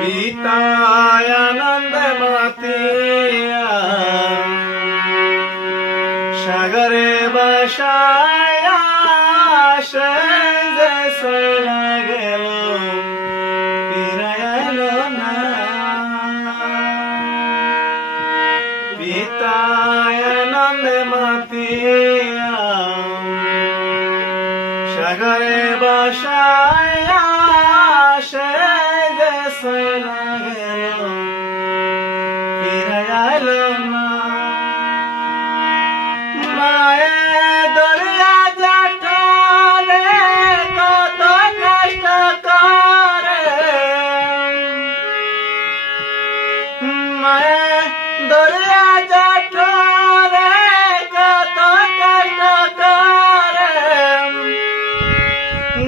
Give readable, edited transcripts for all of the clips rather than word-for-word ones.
পিতায় আনন্দ মাতিয়া সাগরে বাসায় সে যে চলা গেল ফিরায় এলো না। পিতায় আনন্দ মাতিয়া সাগরে বাসায় সে যে চলা গেল ফিরায় এলো না। মায়ে দরিয়া জঠরে কত কষ্ট করে, মায়ে দরিয়া জঠরে কত কষ্ট করে,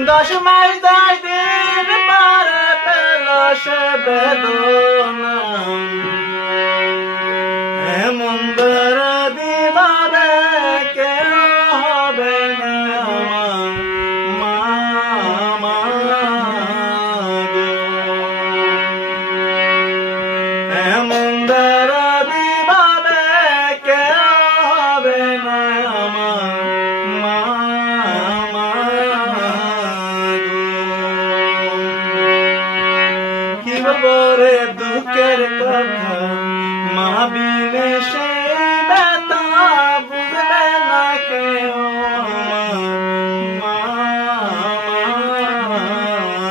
10 মাস 10 দিন পরে পেল সে বেদনা। এমন দরদি ভাবে কেউ হবে না আমার মা গো। এমন দরদি ভাবে কেউ হবে না আমার মা গো। কি বলে দুঃখের কথা মা বিনে